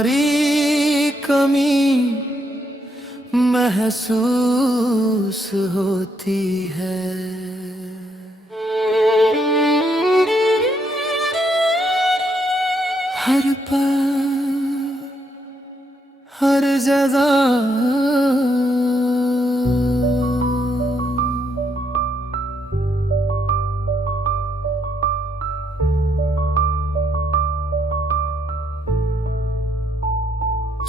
तुम्हारी कमी महसूस होती है। हर पल हर जगह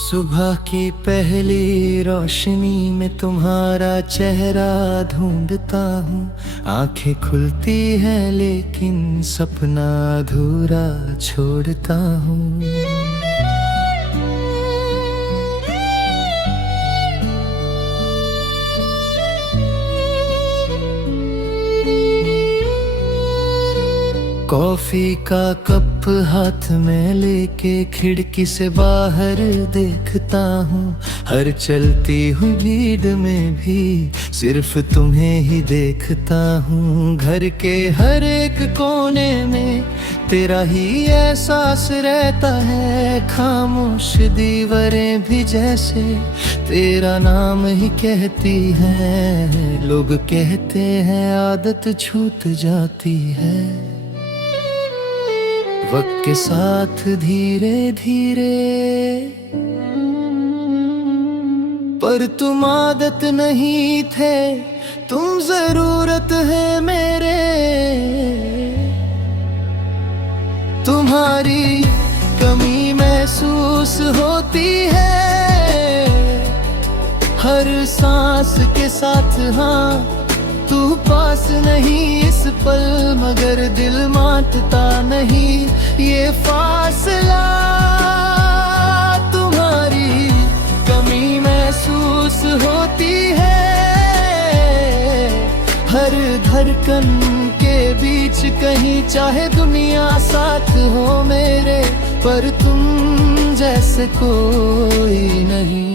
सुबह की पहली रोशनी में तुम्हारा चेहरा ढूंढता हूँ। आंखें खुलती हैं लेकिन सपना अधूरा छोड़ता हूँ। कॉफी का कप हाथ में लेके खिड़की से बाहर देखता हूँ। हर चलती हुई भीड़ में भी सिर्फ तुम्हें ही देखता हूँ। घर के हर एक कोने में तेरा ही एहसास रहता है। खामोश दीवारें भी जैसे तेरा नाम ही कहती हैं। लोग कहते हैं आदत छूट जाती है वक्त के साथ धीरे धीरे, पर तुम आदत नहीं थे, तुम जरूरत है मेरे। तुम्हारी कमी महसूस होती है हर सांस के साथ। हाँ, तू पास नहीं इस पल, मगर दिल मानता नहीं ये फासला। तुम्हारी कमी महसूस होती है हर धड़कन के बीच कहीं, चाहे दुनिया साथ हो मेरे, पर तुम जैसे कोई नहीं।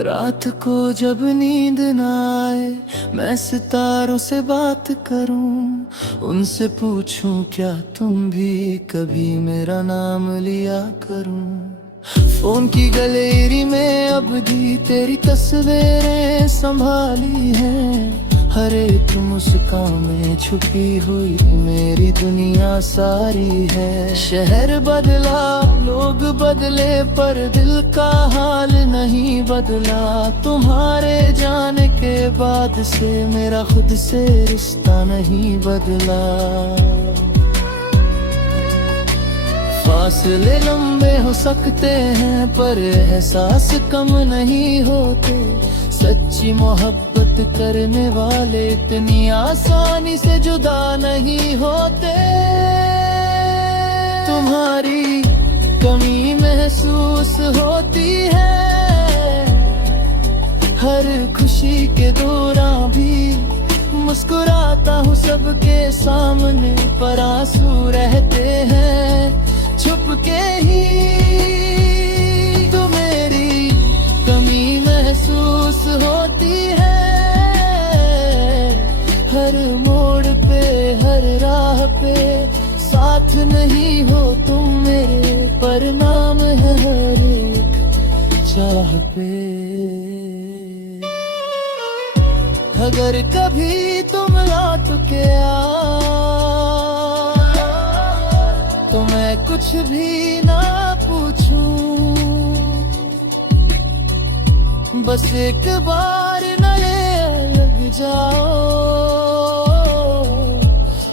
रात को जब नींद न आए, मैं सितारों से बात करूं, उनसे पूछूं क्या तुम भी कभी मेरा नाम लिया करूं। फोन की गैलरी में अब भी तेरी तस्वीरें संभाली हैं। हर एक मुस्कान में छुपी हुई मेरी दुनिया सारी है। शहर बदला, लोग बदले, पर दिल का हाल नहीं बदला। तुम्हारे जाने के बाद से मेरा खुद से रिश्ता नहीं बदला। फासले लंबे हो सकते हैं पर एहसास कम नहीं होते। सच्ची मोहब्बत करने वाले इतनी आसानी से जुदा नहीं होते। तुम्हारी कमी महसूस होती है हर खुशी के दौरान भी। मुस्कुराता हूँ सबके सामने, पर आंसू रहते हैं छुप के ही। तो मेरी कमी महसूस होती है हर मोड़ पे, हर राह पे। साथ नहीं हो तुम मेरे, पर नाम है हर एक चाह पे। अगर कभी तुम लौट के तो मैं कुछ भी ना पूछूं, बस एक बार न ये लग जाओ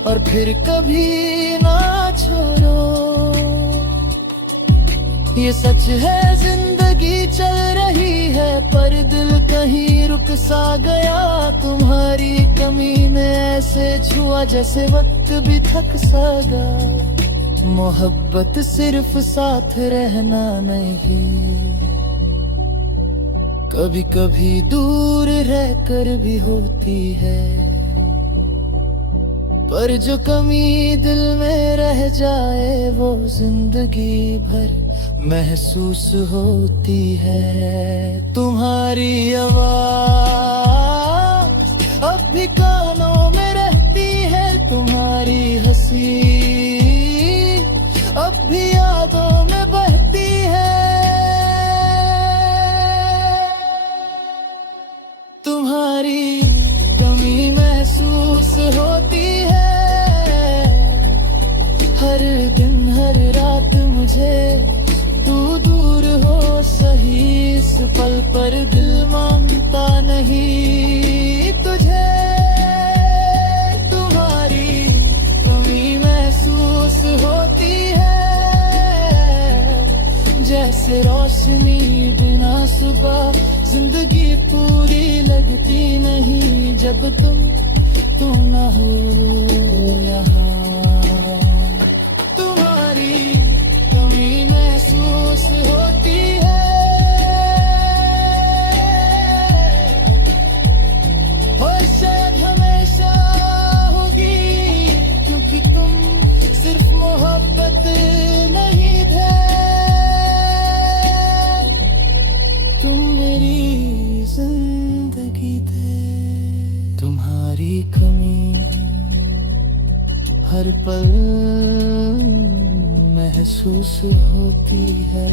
और फिर कभी ना छोड़ो। ये सच है जिंदगी चल रही है, पर दिल कहीं रुक सा गया। तुम्हारी कमी ने ऐसे छुआ जैसे वक्त भी थक सा गया। मोहब्बत सिर्फ साथ रहना नहीं, कभी कभी दूर रहकर भी होती है। पर जो कमी दिल में रह जाए वो जिंदगी भर महसूस होती है। तुम्हारी आवाज अब भी कानों में रहती है, तुम्हारी हंसी अब भी यादों में बहती है। तुम्हारी कमी महसूस होती है, हर दिन हर रात मुझे तू दूर हो सही, इस पल पर दिल मानता नहीं तुझे। तुम्हारी कमी महसूस होती है, जैसे रोशनी बिना सुबह जिंदगी पूरी लगती नहीं, जब तुम न हो यहाँ। तुम्हारी कमी महसूस होती है, और शायद हमेशा होगी, क्योंकि तुम सिर्फ मोहब्बत नहीं थे, तुम मेरी जिंदगी थे। तुम्हारी कमी हर पल महसूस होती है।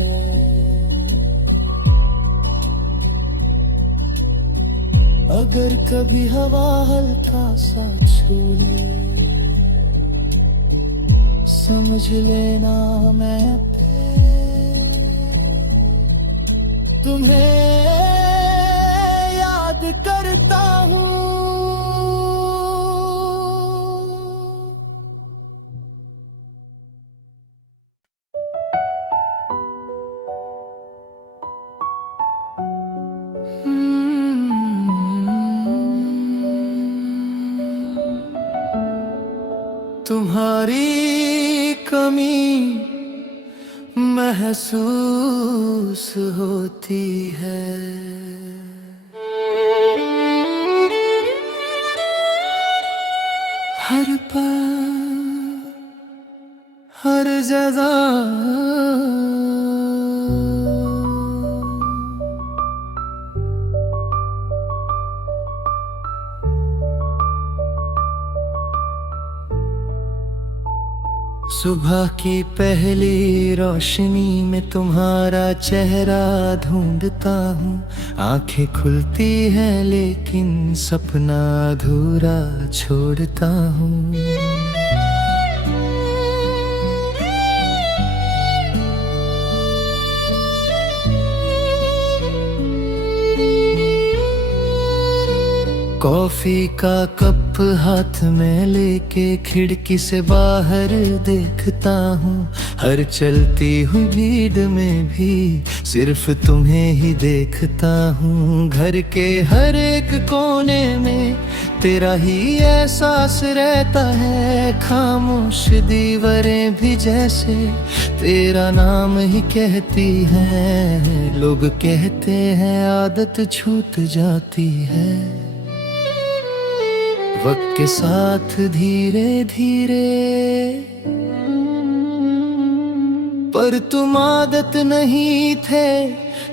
अगर कभी हवा हल्का सा छू ले, समझ लेना मैं तुम्हें याद करता हूँ। तुम्हारी कमी महसूस होती है, हर पल हर जगह। सुबह की पहली रोशनी में तुम्हारा चेहरा ढूंढता हूँ, आंखें खुलती हैं लेकिन सपना अधूरा छोड़ता हूँ। कॉफी का कप हाथ में लेके खिड़की से बाहर देखता हूँ, हर चलती हुई भीड़ में भी सिर्फ तुम्हें ही देखता हूँ। घर के हर एक कोने में तेरा ही एहसास रहता है, खामोश दीवारें भी जैसे तेरा नाम ही कहती हैं। लोग कहते हैं आदत छूट जाती है, वक्त के साथ धीरे धीरे, पर तुम आदत नहीं थे,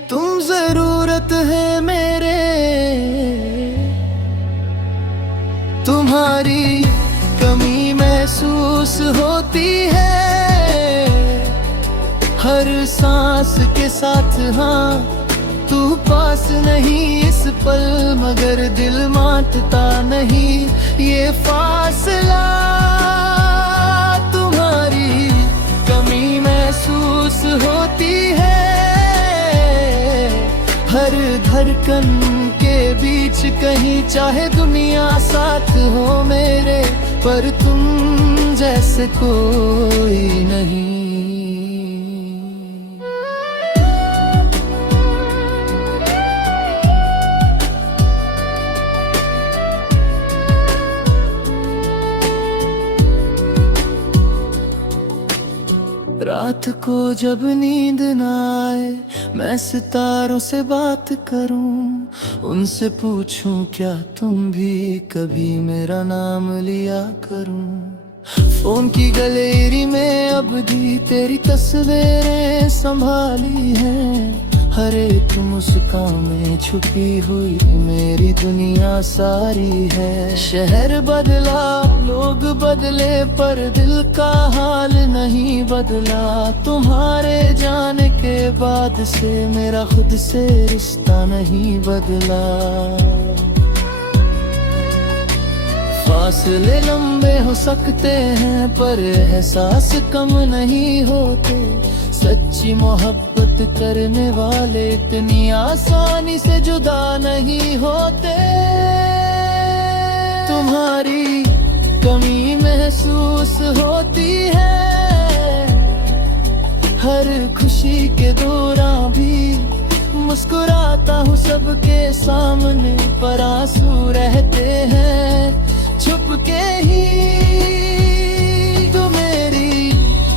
तुम जरूरत है मेरे। तुम्हारी कमी महसूस होती है, हर सांस के साथ हाँ तू पास नहीं इस पल, मगर दिल मानता नहीं ये फासला। तुम्हारी कमी महसूस होती है, हर धड़कन के बीच कहीं, चाहे दुनिया साथ हो मेरे, पर तुम जैसे कोई नहीं। रात को जब नींद ना आए, मैं सितारों से बात करूं, उनसे पूछूं क्या तुम भी कभी मेरा नाम लिया करूं। फोन की गैलरी में अब भी तेरी तस्वीरें संभाली हैं। हर एक मुस्कान में छुपी हुई मेरी दुनिया सारी है। शहर बदला, लोग बदले, पर दिल का हाल नहीं बदला। तुम्हारे जाने के बाद से मेरा खुद से रिश्ता नहीं बदला। फासले लंबे हो सकते हैं पर एहसास कम नहीं होते। सच्ची मोहब्बत करने वाले इतनी आसानी से जुदा नहीं होते। तुम्हारी कमी महसूस होती है हर खुशी के दौरान भी। मुस्कुराता हूँ सबके सामने पर आंसू रहते हैं छुप के ही। तो मेरी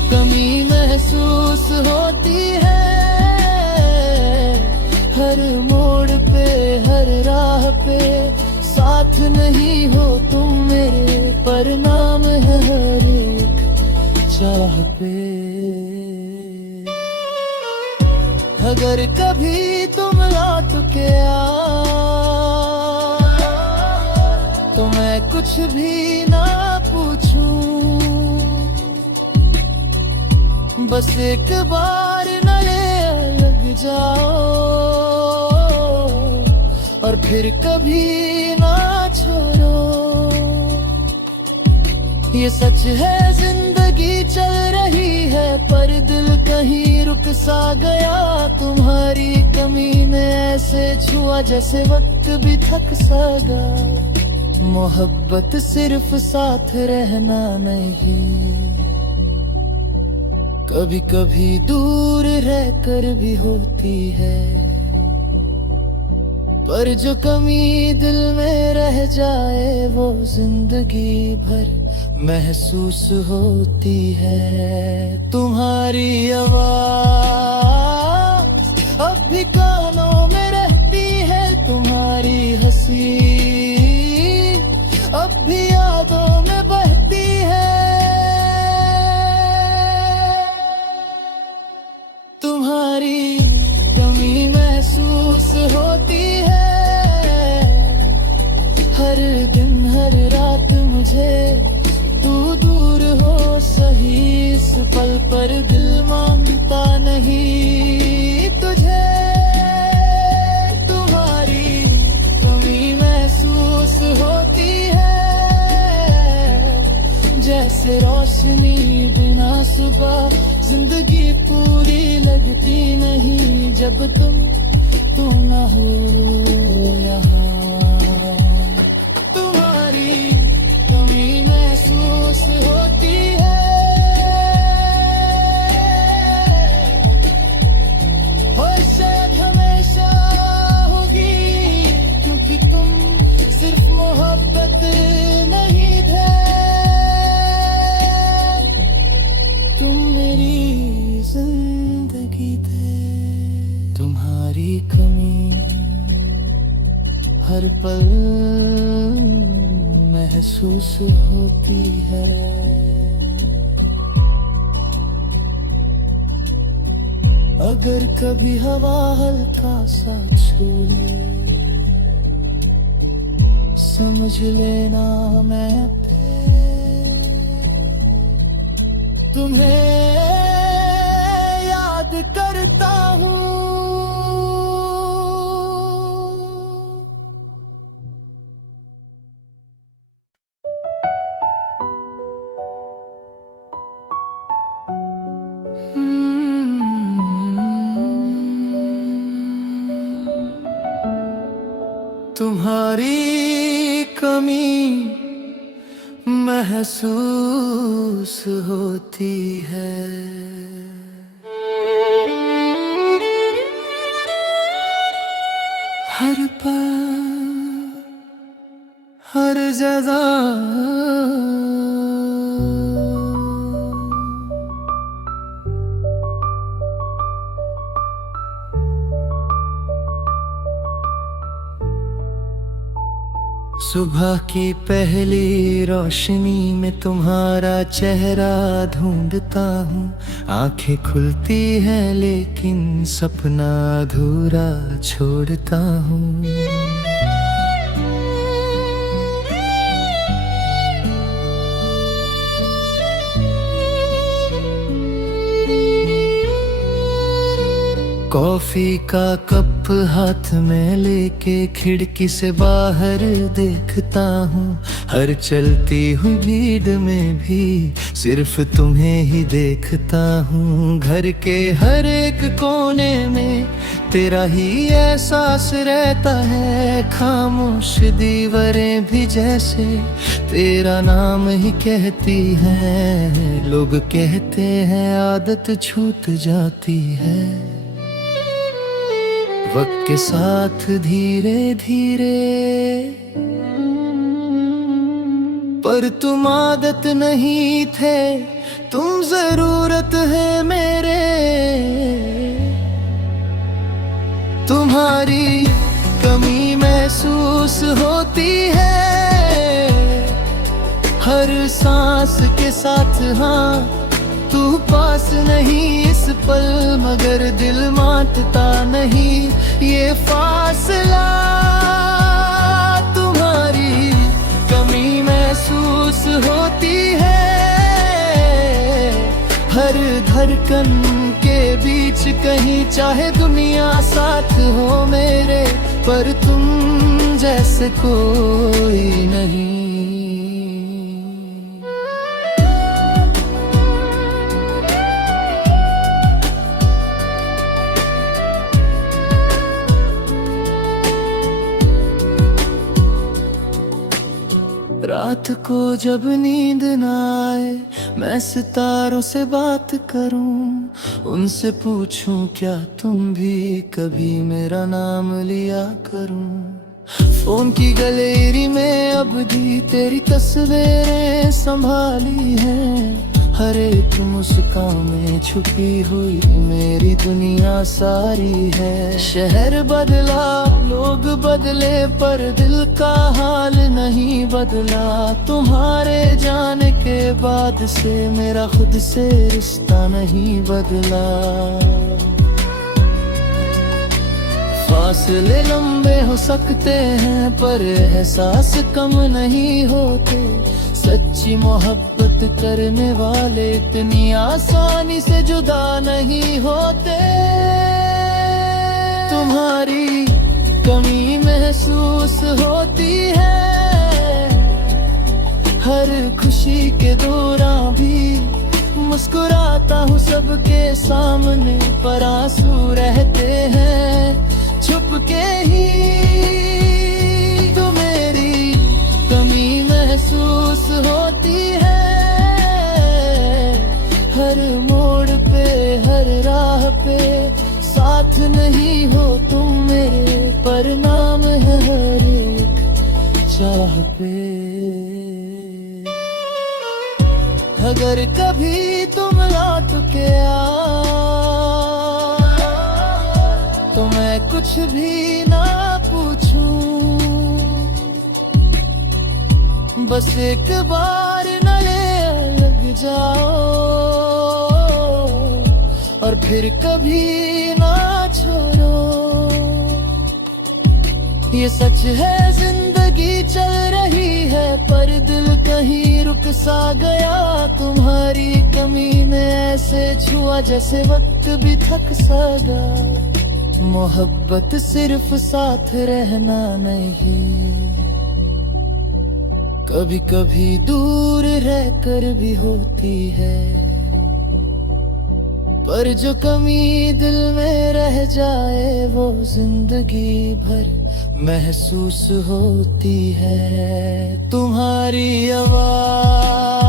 कमी महसूस होती है हर मोड़ पे, हर राह पे। साथ नहीं हो तुम मेरे, पर नाम है हर एक चाह पे। अगर कभी तुम लौट के तो मैं कुछ भी ना पूछूं। बस एक बार न लग जाओ और फिर कभी ना छोड़ो। ये सच है जिंदगी चल रही है पर दिल कहीं रुक सा गया। तुम्हारी कमी ने ऐसे छुआ जैसे वक्त भी थक सा गया। मोहब्बत सिर्फ साथ रहना नहीं, कभी कभी दूर रहकर भी होती है। पर जो कमी दिल में रह जाए वो जिंदगी भर महसूस होती है। तुम्हारी आवाज अब भी कानों में रहती है। तुम्हारी हंसी अब भी यादों में बहती है। तुम्हारी कमी महसूस होती है हर दिन हर रात मुझे। तू दूर हो सही इस पल पर दिल मानता नहीं तुझे। तुम्हारी कमी महसूस होती है जैसे रोशनी बिना सुबह। जिंदगी पूरी लगती नहीं जब तुम ना हो यहाँ। तुम्हारी कमी महसूस होती है और शायद हमेशा होगी, क्योंकि तुम सिर्फ मोहब्बत नहीं थे। तुम मेरी जिंदगी थे। तुम्हारी कमी हर पल महसूस होती है। अगर कभी हवा हल्का सा छू ले समझ लेना मैं तुम्हें याद करता हूँ। तुम्हारी कमी महसूस होती है हर पल हर जगह। सुबह की पहली रोशनी में तुम्हारा चेहरा ढूंढता हूँ। आंखें खुलती हैं लेकिन सपना अधूरा छोड़ता हूँ। कॉफी का कप हाथ में लेके खिड़की से बाहर देखता हूँ। हर चलती हुई भीड़ में भी सिर्फ तुम्हें ही देखता हूँ। घर के हर एक कोने में तेरा ही एहसास रहता है। खामोश दीवारें भी जैसे तेरा नाम ही कहती हैं। लोग कहते हैं आदत छूट जाती है वक्त के साथ धीरे धीरे, पर तुम आदत नहीं थे, तुम जरूरत है मेरे। तुम्हारी कमी महसूस होती है हर सांस के साथ। हाँ, तू पास नहीं इस पल, मगर दिल मानता नहीं ये फासला। तुम्हारी कमी महसूस होती है हर धड़कन के बीच कहीं, चाहे दुनिया साथ हो मेरे, पर तुम जैसे कोई नहीं। रात को जब नींद ना आए, मैं सितारों से बात करूं, उनसे पूछूं क्या तुम भी कभी मेरा नाम लिया करूं। फोन की गैलरी में अब भी तेरी तस्वीरें संभाली हैं। हर एक मुस्कान में छुपी हुई मेरी दुनिया सारी है। शहर बदला, लोग बदले, पर दिल का हाल नहीं बदला। तुम्हारे जाने के बाद से मेरा खुद से रिश्ता नहीं बदला। फासले लंबे हो सकते हैं पर एहसास कम नहीं होते। सच्ची मोहब्बत करने वाले इतनी आसानी से जुदा नहीं होते। तुम्हारी कमी महसूस होती है हर खुशी के दौरान भी। मुस्कुराता हूँ सबके सामने, पर आंसू रहते हैं छुप के ही। तो मेरी कमी महसूस होती है हर मोड़ पे, हर राह पे। साथ नहीं हो तुम मेरे, पर नाम है हर एक चाह पे। अगर कभी तुम लौट के तो मैं कुछ भी ना पूछूं, बस एक बार न ले लग जाओ और फिर कभी ना छोड़ो। ये सच है जिंदगी चल रही है पर दिल कहीं रुक सा गया। तुम्हारी कमी ने ऐसे छुआ जैसे वक्त भी थक सा गया। मोहब्बत सिर्फ साथ रहना नहीं, कभी कभी दूर रहकर भी होती है। पर जो कमी दिल में रह जाए वो जिंदगी भर महसूस होती है। तुम्हारी आवाज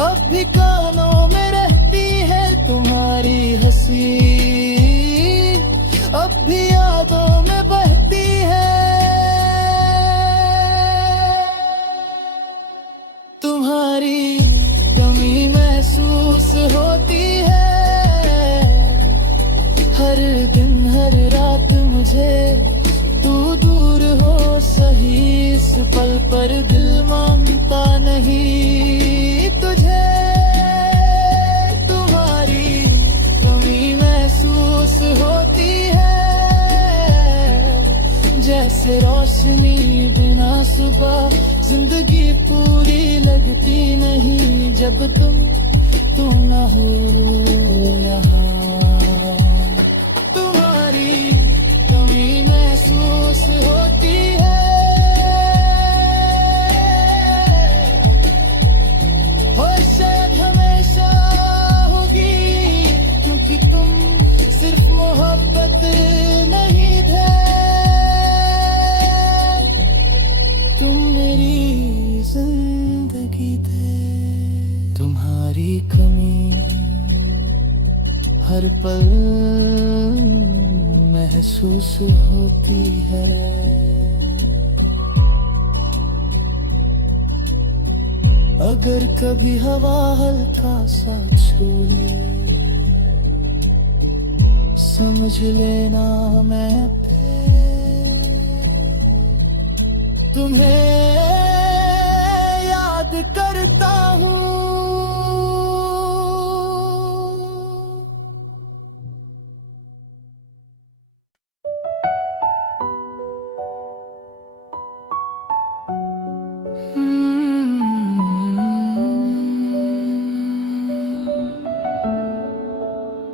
अब भी कानों में रहती है, तुम्हारी हंसी अब भी यादों में बहती है। तुम्हारी कमी महसूस होती है हर दिन हर रात मुझे। तू दूर हो सही पल पर दिल मानता नहीं तुझे। तुम्हारी कमी महसूस होती है, जैसे रोशनी बिना सुबह जिंदगी पूरी लगती नहीं। जब तुम ना हो यहाँ, तुम्हारी कमी महसूस होती है, और शायद हमेशा होगी, क्योंकि तुम सिर्फ मोहब्बत नहीं थे, तुम मेरी जिंदगी थे। तुम्हारी कमी हर पल महसूस होती है। अगर कभी हवा हल्का सा छू ले, समझ लेना मैं तुम्हें याद करता हूँ।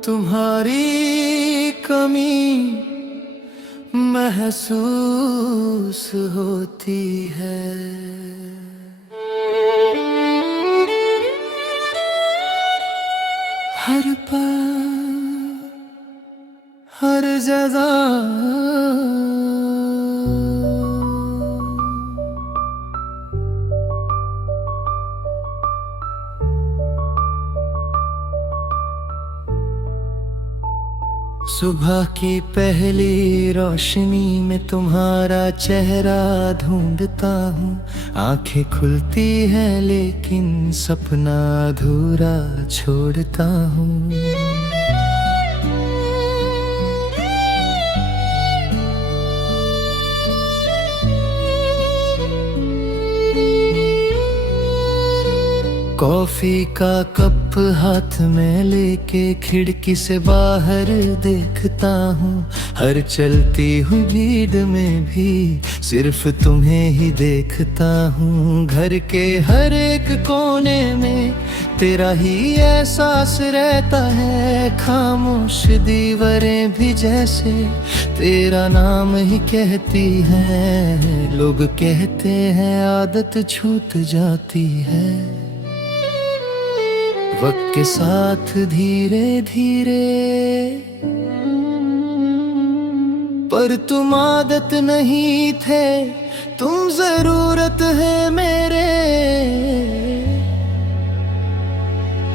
तुम्हारी कमी महसूस होती है। हर पल हर जगह सुबह की पहली रोशनी में तुम्हारा चेहरा ढूंढता हूँ। आंखें खुलती हैं लेकिन सपना अधूरा छोड़ता हूँ। कॉफी का कप हाथ में लेके खिड़की से बाहर देखता हूँ। हर चलती हुई भीड़ में भी सिर्फ तुम्हें ही देखता हूँ। घर के हर एक कोने में तेरा ही एहसास रहता है। खामोश दीवारें भी जैसे तेरा नाम ही कहती हैं। लोग कहते हैं आदत छूट जाती है, वक्त के साथ धीरे धीरे, पर तुम आदत नहीं थे, तुम जरूरत है मेरे।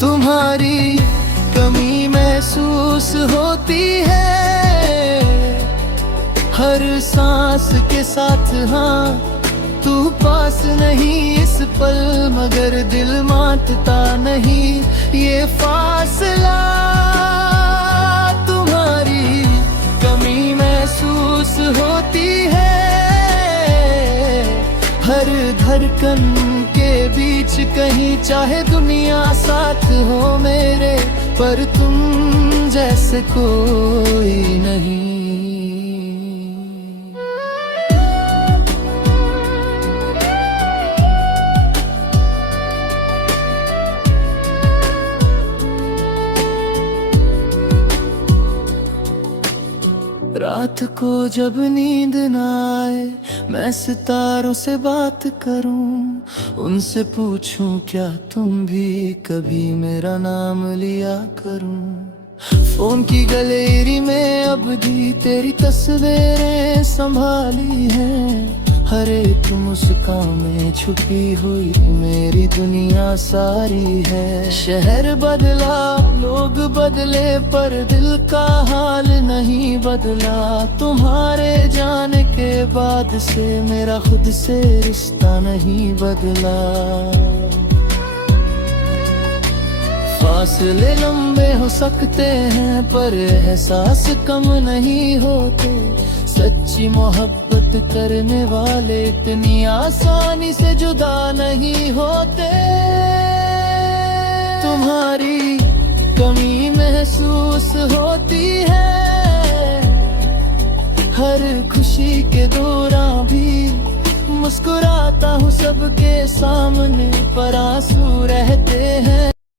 तुम्हारी कमी महसूस होती है हर सांस के साथ। हाँ, तू पास नहीं इस पल, मगर दिल मानता नहीं ये फासला। तुम्हारी कमी महसूस होती है हर धड़कन के बीच कहीं, चाहे दुनिया साथ हो मेरे, पर तुम जैसे कोई नहीं। रात को जब नींद ना आए, मैं सितारों से बात करूं, उनसे पूछूं क्या तुम भी कभी मेरा नाम लिया करूं। फोन की गैलरी में अब भी तेरी तस्वीरें संभाली हैं। हर एक मुस्कान में छुपी हुई मेरी दुनिया सारी है। शहर बदला, लोग बदले, पर दिल का हाल नहीं बदला। तुम्हारे जाने के बाद से मेरा खुद से रिश्ता नहीं बदला। फासले लंबे हो सकते हैं पर एहसास कम नहीं होते। सच्ची मोहब्बत करने वाले इतनी आसानी से जुदा नहीं होते। तुम्हारी कमी महसूस होती है हर खुशी के दौरान भी। मुस्कुराता हूँ सबके सामने पर आंसू रहते हैं।